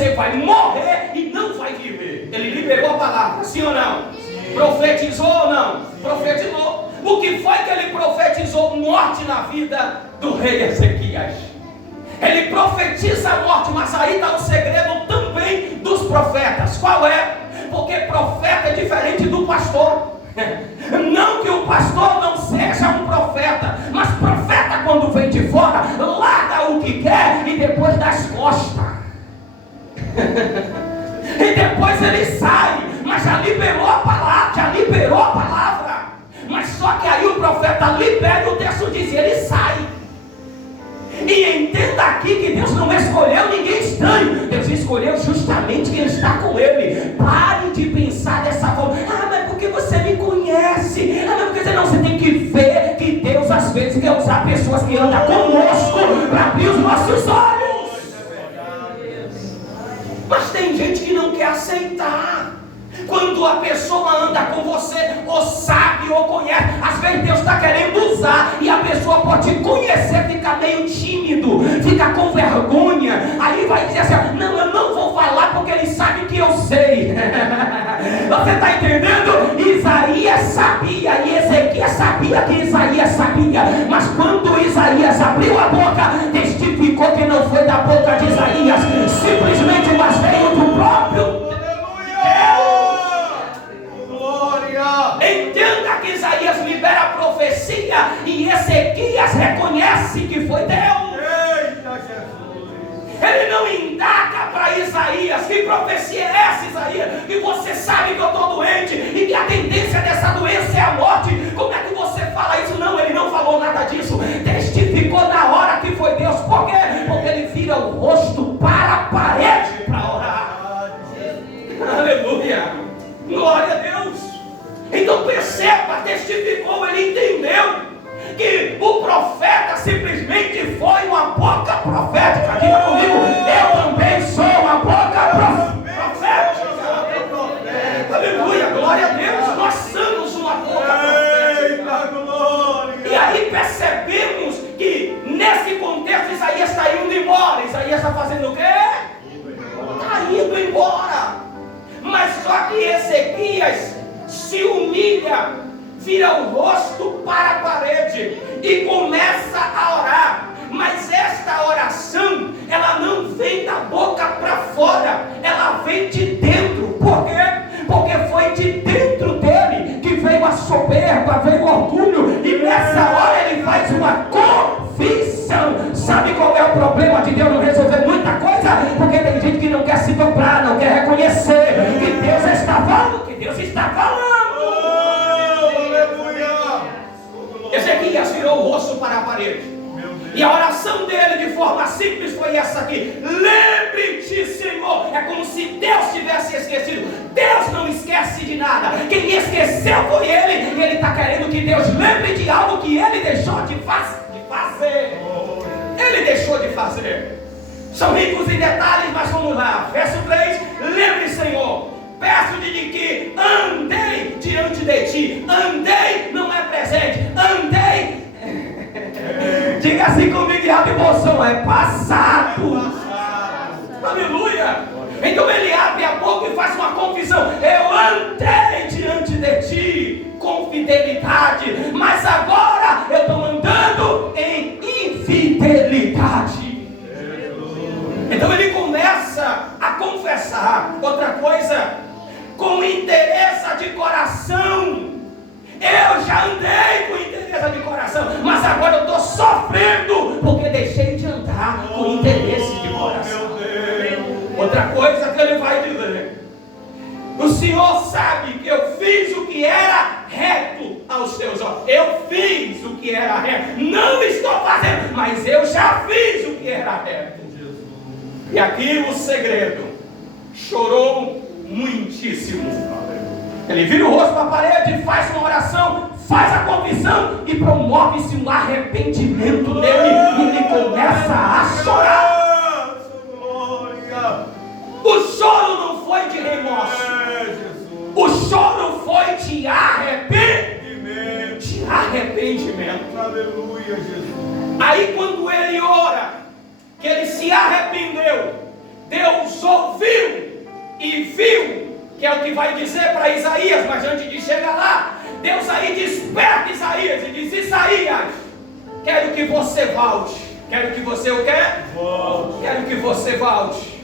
você vai morrer e não vai viver. Ele liberou a palavra, sim ou não? Sim. Profetizou ou não? Sim. Profetizou. O que foi que ele profetizou? Morte na vida do rei Ezequias. Ele profetiza a morte, mas aí está o segredo também dos profetas. Qual é? Porque profeta é diferente do pastor. Não que o pastor não seja um profeta, mas profeta quando vem de fora, larga o que quer e depois dá as costas. E depois ele sai, mas já liberou a palavra, Mas só que aí o profeta libera e o texto diz, ele sai. E entenda aqui que Deus não escolheu ninguém estranho. Deus escolheu justamente quem está com ele. Pare de pensar dessa forma. Mas porque você me conhece? Mas porque você tem que ver que Deus às vezes quer usar pessoas que andam conosco para abrir os nossos olhos. Mas tem gente que não quer aceitar. Quando a pessoa anda com você, ou sabe, ou conhece, às vezes Deus está querendo usar, e a pessoa pode te conhecer, ficar meio tímido, ficar com vergonha, aí vai dizer assim, não, eu não vou falar porque ele sabe que eu sei. Você está entendendo? Isaías sabia, e Ezequias sabia que Isaías sabia, mas quando Isaías abriu a boca, testificou que não foi da boca de Isaías, simplesmente, mas veio do próprio. Entenda que Isaías libera a profecia e Ezequias reconhece que foi Deus. Ele não indaga para Isaías, que profecia é essa, Isaías? Que você sabe que eu estou doente e que a tendência dessa doença é a morte. Como é que você fala isso? Não, ele não falou nada disso. Testificou na hora que foi Deus. Por quê? Porque ele vira o rosto para a parede para orar. Aleluia! Glória a Deus! Então perceba, testificou, ele entendeu que o profeta simplesmente foi uma boca profética. Diga comigo, eu também sou uma boca profética. Aleluia, glória a Deus, nós somos uma boca profética. E aí percebemos que nesse contexto Isaías está indo embora. Isaías está fazendo o quê? Está indo embora. Mas só que Ezequias se humilha, vira o rosto para a parede e começa a orar. Mas esta oração, ela não vem da boca para fora, ela vem de dentro. Por quê? Porque foi de dentro dele que veio a soberba, veio o orgulho, e nessa hora ele faz uma confissão. Sabe qual é o problema de Deus não resolver muita coisa? Porque tem gente que não quer se dobrar, não quer reconhecer que Deus está falando, que Deus está falando. Ezequias virou o rosto para a parede. E a oração dele de forma simples foi essa aqui: lembre-te, Senhor. É como se Deus tivesse esquecido. Deus não esquece de nada. Quem esqueceu foi ele. E ele está querendo que Deus lembre de algo que ele deixou de fazer. Ele deixou de fazer. São ricos em detalhes, mas vamos lá. Verso 3: lembre, Senhor, peço-te de que andei diante de ti. Andei não é presente, andei. Diga assim comigo, de rápido emoção, é passado. Aleluia. Então ele abre a boca e faz uma confissão: eu andei diante de ti com fidelidade, mas agora eu estou andando em infidelidade. Então ele começa a confessar. Outra coisa, com interesse de coração. Eu já andei com interesse de coração, mas agora eu estou sofrendo porque deixei de andar com interesse de coração. Outra coisa que ele vai dizer: o Senhor sabe que eu fiz o que era reto aos teus olhos. Eu fiz o que era reto. Não estou fazendo, mas eu já fiz o que era reto. E aqui o segredo: chorou muitíssimo. Ele vira o rosto para a parede, faz uma oração, faz a confissão e promove-se um arrependimento nele. E ele começa a chorar. O choro não foi de remorso, o choro foi de arrependimento. Aleluia, Jesus. Aí quando ele ora, que ele se arrependeu, Deus ouve e viu, que é o que vai dizer para Isaías, mas antes de chegar lá, Deus aí desperta Isaías e diz: Isaías, quero que você volte. Quero que você o quê? Volte. Quero que você volte.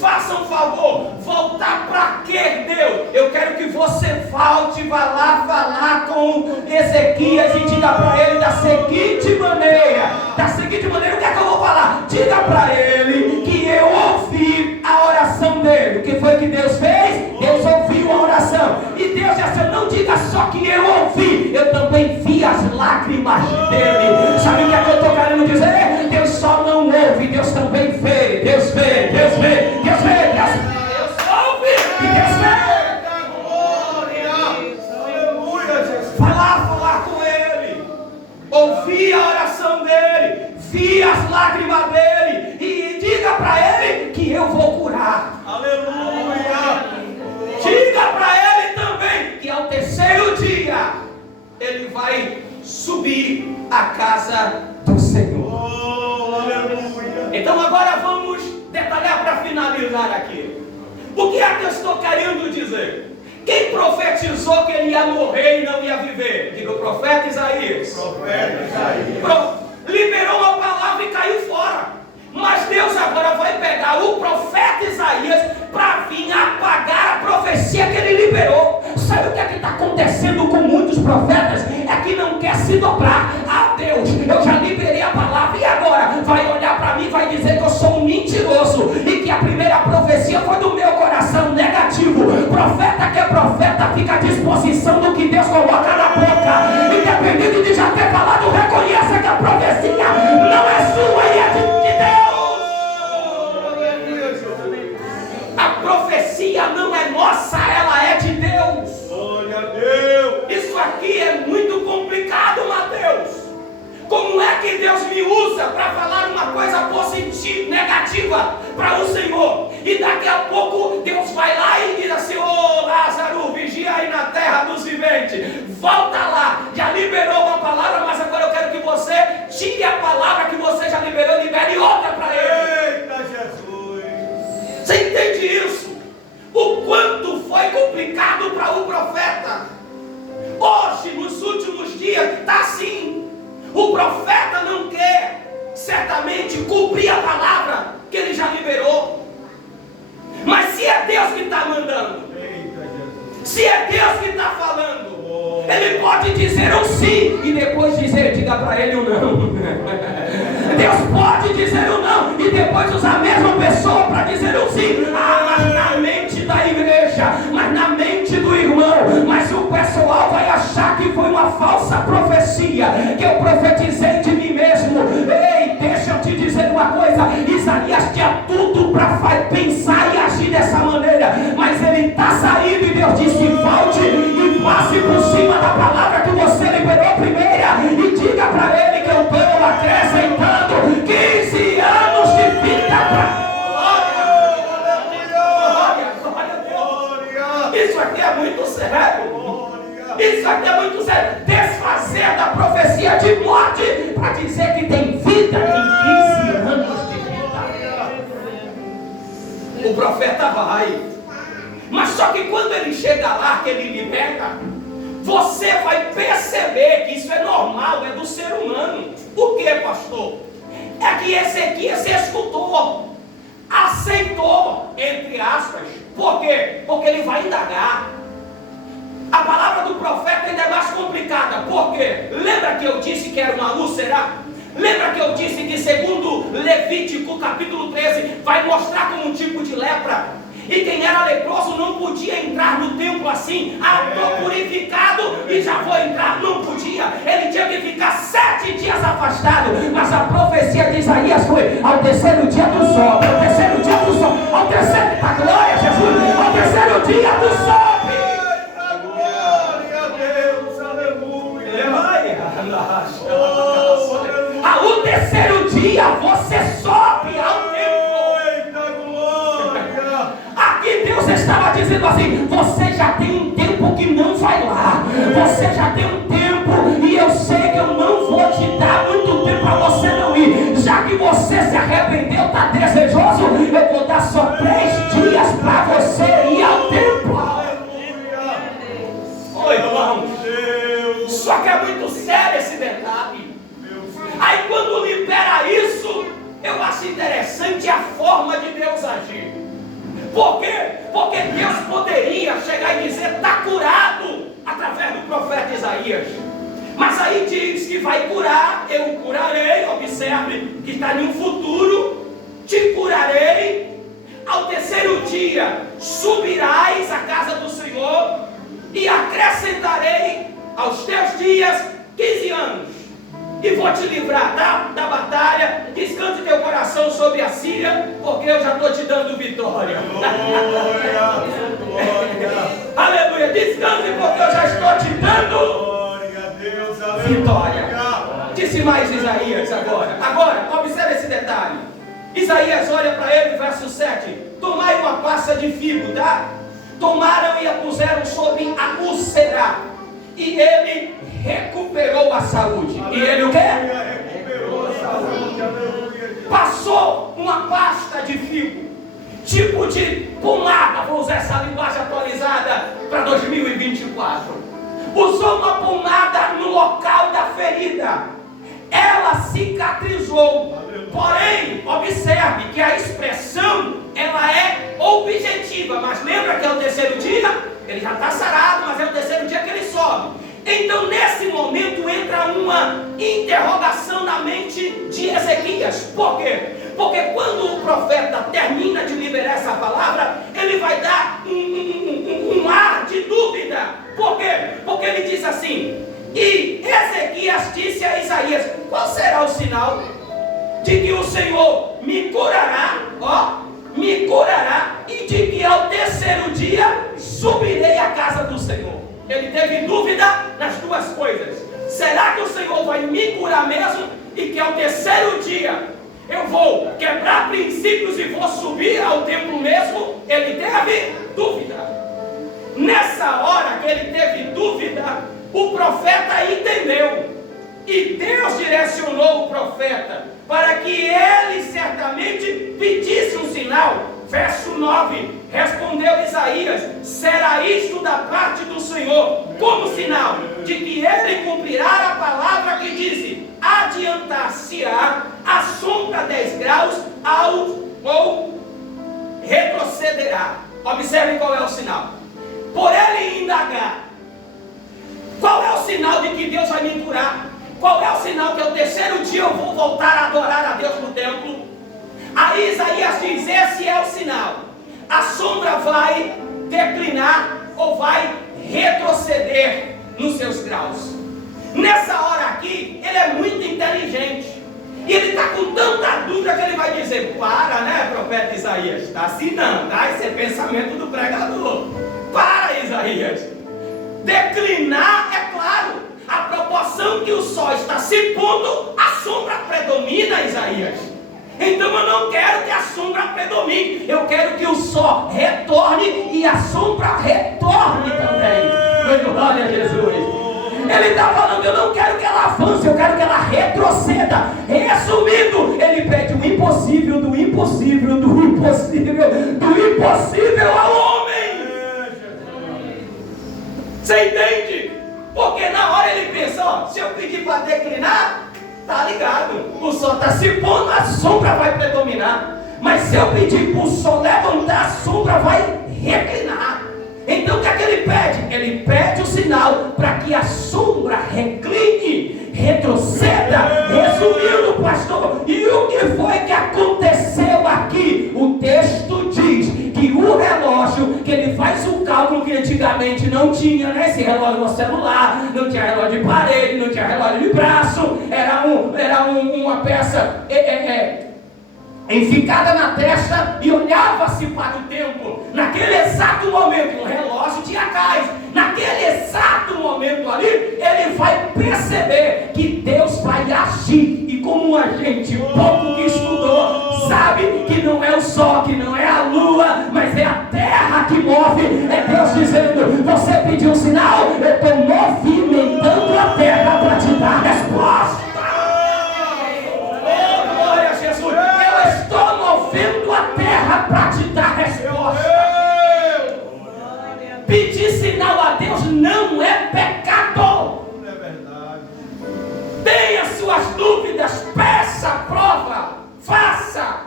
Faça um favor, voltar para quê, Deus? Eu quero que você volte, vá lá falar com Ezequias e diga para ele da seguinte maneira. O que é que eu vou falar? Diga para ele que eu ouvi a oração dele. O que foi que Deus fez? Deus ouviu a oração. E Deus disse: não diga só que eu ouvi, eu também vi as lágrimas dele. Sabe o que é que eu estou querendo dizer? Deus só não ouve, Deus também vê. Deus vê, Deus vê. Deus ouve e Deus vê. Aleluia, Jesus. Vai lá falar com ele. Ouvi a oração dele, vi as lágrimas dele e diga para ele que eu vou curar. Aleluia. Diga para ele também que ao terceiro dia ele vai subir à casa do Senhor. Oh, aleluia. Então agora vamos detalhar para finalizar aqui. O que é que eu estou querendo dizer? Quem profetizou que ele ia morrer e não ia viver? Diga o profeta Isaías. Profeta Isaías. Liberou a palavra e caiu fora. Mas Deus agora vai pegar o profeta Isaías para vir apagar a profecia que ele liberou. Sabe o que é que está acontecendo com muitos profetas? É que não quer se dobrar. Ah, Deus, eu já liberei a palavra e agora vai olhar para mim e vai dizer que eu sou um mentiroso e que a primeira profecia foi do meu coração negativo. Profeta que é profeta fica à disposição do que Deus coloca na boca. Independente de já ter falado, reconheça que a profecia não é sua e é de Deus. A profecia não é nossa, ela é de Deus. Glória a Deus. Isso aqui é muito complicado, Mateus. Como é que Deus me usa para falar uma coisa positiva, negativa para o Senhor? E daqui a pouco Deus vai lá e diz assim: ô Lázaro, vigia aí na terra dos viventes. Volta lá, já liberou uma palavra, mas agora eu quero que você tire a palavra que você já liberou e libere outra para ele. Eita Jesus! Você entende isso? O quanto foi complicado para o profeta. Hoje, nos últimos dias, está assim. O profeta não quer, certamente, cumprir a palavra que ele já liberou. Mas se é Deus que está mandando, se é Deus que está falando, ele pode dizer um sim e depois dizer, diga para ele um não. Deus pode dizer um não e depois usar a mesma pessoa para dizer um sim. Ah, mas na mente da igreja, mas na mente do irmão, mas o pessoal vai achar que foi uma falsa profecia, que eu profetizei de mim mesmo. Ei, deixa eu te dizer uma coisa, Isaías tinha tudo para pensar e agir dessa maneira, mas ele está saindo e Deus disse: volte e passe por cima da palavra que você liberou primeira e diga para ele que eu estou acrescentando 15 anos de vida para... Isso aqui é muito sério. Isso aqui é muito sério. Desfazer da profecia de morte para dizer que tem vida em 15 anos de vida. O profeta vai. Mas só que quando ele chega lá, que ele liberta, você vai perceber que isso é normal, é do ser humano. Por quê, pastor? É que Ezequias escutou, aceitou, entre aspas. Por quê? Porque ele vai indagar. A palavra do profeta ainda é mais complicada. Por quê? Lembra que eu disse que era uma úlcera? Lembra que eu disse que segundo Levítico capítulo 13 vai mostrar como um tipo de lepra? E quem era leproso não podia entrar no templo assim. Ah, estou purificado e já vou entrar. Não podia. Ele tinha que ficar 7 dias afastado. Mas a profecia de Isaías foi: ao terceiro dia tu sobe. Ao terceiro dia tu sobe. Ao terceiro, da glória, Jesus. Ao terceiro dia tu sobe. Glória a Deus, aleluia. Ao terceiro dia você sobe ao templo. Deus estava dizendo assim: você já tem um tempo que não vai lá. Você já tem um tempo e eu sei que eu não vou te dar muito tempo para você não ir. Já que você se arrependeu, está desejoso, eu vou dar só 3 dias para você Por quê? Porque Deus poderia chegar e dizer: está curado, através do profeta Isaías. Mas aí diz que vai curar, eu curarei. Observe que está em um futuro: te curarei. Ao terceiro dia subirás à casa do Senhor, e acrescentarei aos teus dias 15 anos, e vou te livrar da batalha. Descanse teu coração sobre a Síria, porque eu já estou te dando vitória. Aleluia, descanse, porque eu já estou te dando vitória. Disse mais Isaías agora observe esse detalhe. Isaías olha para ele, verso 7: tomai uma pasta de figo, tá? Tomaram e a puseram sobre a úlcera, e ele recuperou a saúde. E ele o quê? Recuperou a saúde. Passou uma pasta de figo, tipo de pomada, vou usar essa linguagem atualizada para 2024. Usou uma pomada no local da ferida, ela cicatrizou. Porém, observe que a expressão ela é objetiva. Mas lembra que é o terceiro dia? Ele já está sarado, mas é o terceiro dia que ele sobe. Então nesse momento entra uma interrogação na mente de Ezequias. Por quê? Porque quando o profeta termina de liberar essa palavra, ele vai dar um ar de dúvida. Por quê? Porque ele diz assim: e Ezequias disse a Isaías: qual será o sinal de que o Senhor me curará, me curará, e de que ao terceiro dia subirei à casa do Senhor? Ele teve dúvida nas duas coisas. Será que o Senhor vai me curar mesmo, e que ao terceiro dia eu vou quebrar princípios e vou subir ao templo mesmo? Ele teve dúvida. Nessa hora que ele teve dúvida, o profeta entendeu, e Deus direcionou o profeta para que ele certamente pedisse um sinal. Verso 9: respondeu Isaías: será isto da parte do Senhor como sinal de que ele cumprirá a palavra que disse: adiantar-se-á a sombra 10 graus ou retrocederá. Observe qual é o sinal. Por ele indagar, qual é o sinal de que Deus vai me curar? Qual é o sinal que ao terceiro dia eu vou voltar a adorar a Deus no templo? Aí Isaías diz: esse é o sinal. A sombra vai declinar ou vai retroceder nos seus graus. Nessa hora aqui, ele é muito inteligente. E ele está com tanta dúvida que ele vai dizer: para, né, profeta Isaías? Está assim não, tá? Esse é pensamento do pregador. Para, Isaías. Declinar, é claro. A proporção que o sol está se pondo, a sombra predomina, Isaías. Então eu não quero que a sombra predomine. Eu quero que o sol retorne e a sombra retorne também. Glória a Jesus. Ele está falando: eu não quero que ela avance, eu quero que ela retroceda. Resumindo, ele pede o impossível, do impossível, do impossível, do impossível ao homem. Você entende? Porque na hora ele pensa: se eu pedir para declinar, tá ligado, o sol está se pondo, a sombra vai predominar. Mas se eu pedir para o sol levantar, a sombra vai reclinar. Então o que é que ele pede? Ele pede o sinal para que a sombra recline, retroceda. Resumindo, pastor, e o que foi que aconteceu aqui? O texto diz que o relógio, que ele faz um cálculo que antigamente não tinha, né? Esse relógio no celular, não tinha relógio de parede, não tinha relógio de braço, era uma peça enficada na testa, e olhava-se para o tempo. Naquele exato momento, o relógio tinha cais. Naquele exato momento ali, ele vai perceber que Deus vai agir. E como a gente, um pouco que estudou, sabe que não é o sol, que não é a lua, mas é a terra que move. É Deus dizendo: você pediu um sinal, eu estou movimentando a terra para te dar a resposta. Estou movendo a terra para te dar resposta. Pedir sinal a Deus não é pecado. É verdade. Tenha suas dúvidas, peça, prova, faça.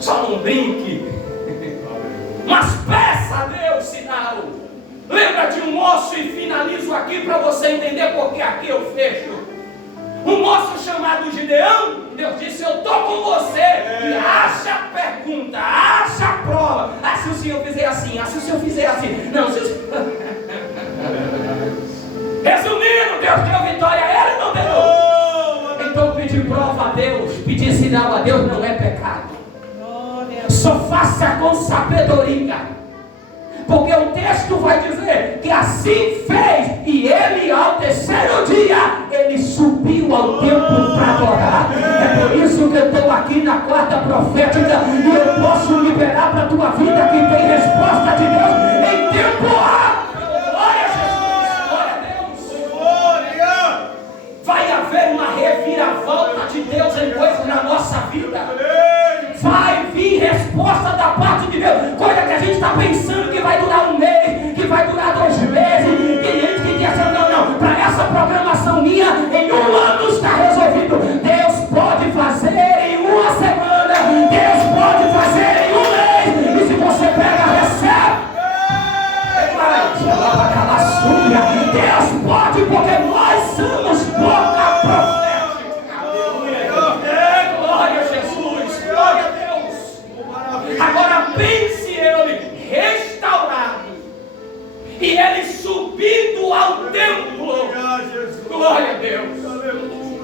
Só não brinque Mas peça a Deus sinal. Lembra de um moço, e finalizo aqui para você entender porque aqui eu fecho. Um moço chamado Gideão, Deus disse: eu estou com você. E acha a pergunta, acha a prova. Ah, se o senhor fizer assim, se o senhor fizer assim. Não, se o senhor... Resumindo, Deus deu vitória a ele, não deu. Então pedir prova a Deus, pedir sinal a Deus não é pecado. Só faça com sabedoria. Porque o texto vai dizer que assim fez, e ele ao terceiro dia, ele subiu ao templo para adorar. É por isso que eu estou aqui na quarta profética, e eu posso liberar para a tua vida que tem resposta de Deus em tempo rápido. Glória a Jesus, glória a Deus. Vai haver uma reviravolta de Deus em coisas na nossa vida. Vai vir resposta da parte de Deus. Coisa que a gente está pensando que vai durar um mês, que vai durar 2 meses. Tem gente que diz assim: não, para essa programação minha, em 1 ano está resolvido. Deus pode fazer em 1 semana. Deus pode fazer em 1 mês. E se você pega, recebe. Deus pode, porque nós somos boca profética. Glória a Jesus, glória a Deus. Agora pense ele restaurado e ele subindo ao templo. Glória a Deus.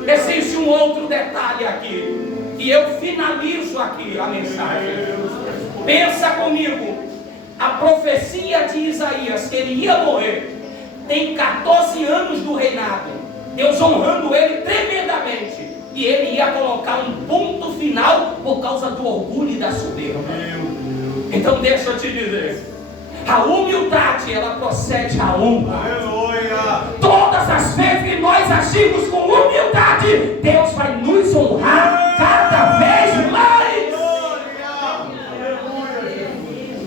Existe um outro detalhe aqui, e eu finalizo aqui a mensagem. Pensa comigo. A profecia de Isaías que ele ia morrer tem 14 anos do reinado, Deus honrando ele tremendamente, e ele ia colocar um ponto final por causa do orgulho e da soberba. Então deixa eu te dizer, a humildade ela procede à honra. Todas as vezes que nós agimos com humildade, Deus vai nos honrar cada vez mais.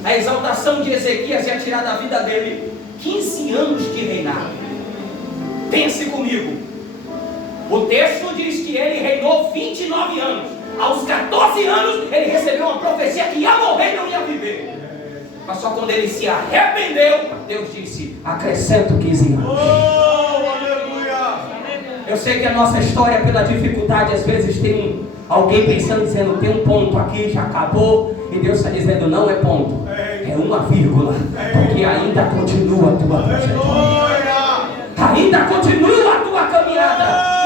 A exaltação de Ezequias ia tirar da vida dele 15 anos de reinado. Pense comigo. O texto diz que ele reinou 29 anos. Aos 14 anos ele recebeu uma profecia que ia morrer e não ia viver. Mas só quando ele se arrependeu, Deus disse: acrescento 15 anos. Eu sei que a nossa história, pela dificuldade, às vezes tem alguém pensando, dizendo: tem um ponto aqui, já acabou. E Deus está dizendo: não é ponto, é 1 porque ainda continua a tua trajetória, ainda continua a tua caminhada.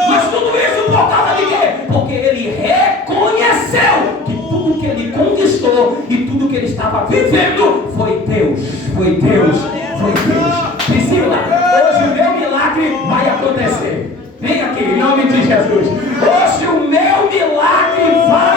Mas tudo isso por causa de quê? Porque ele reconheceu que tudo que ele conquistou e tudo que ele estava vivendo foi Deus, foi Deus, foi Deus. Priscila, hoje o meu milagre vai acontecer. Vem aqui, em nome de Jesus. Hoje o meu milagre vai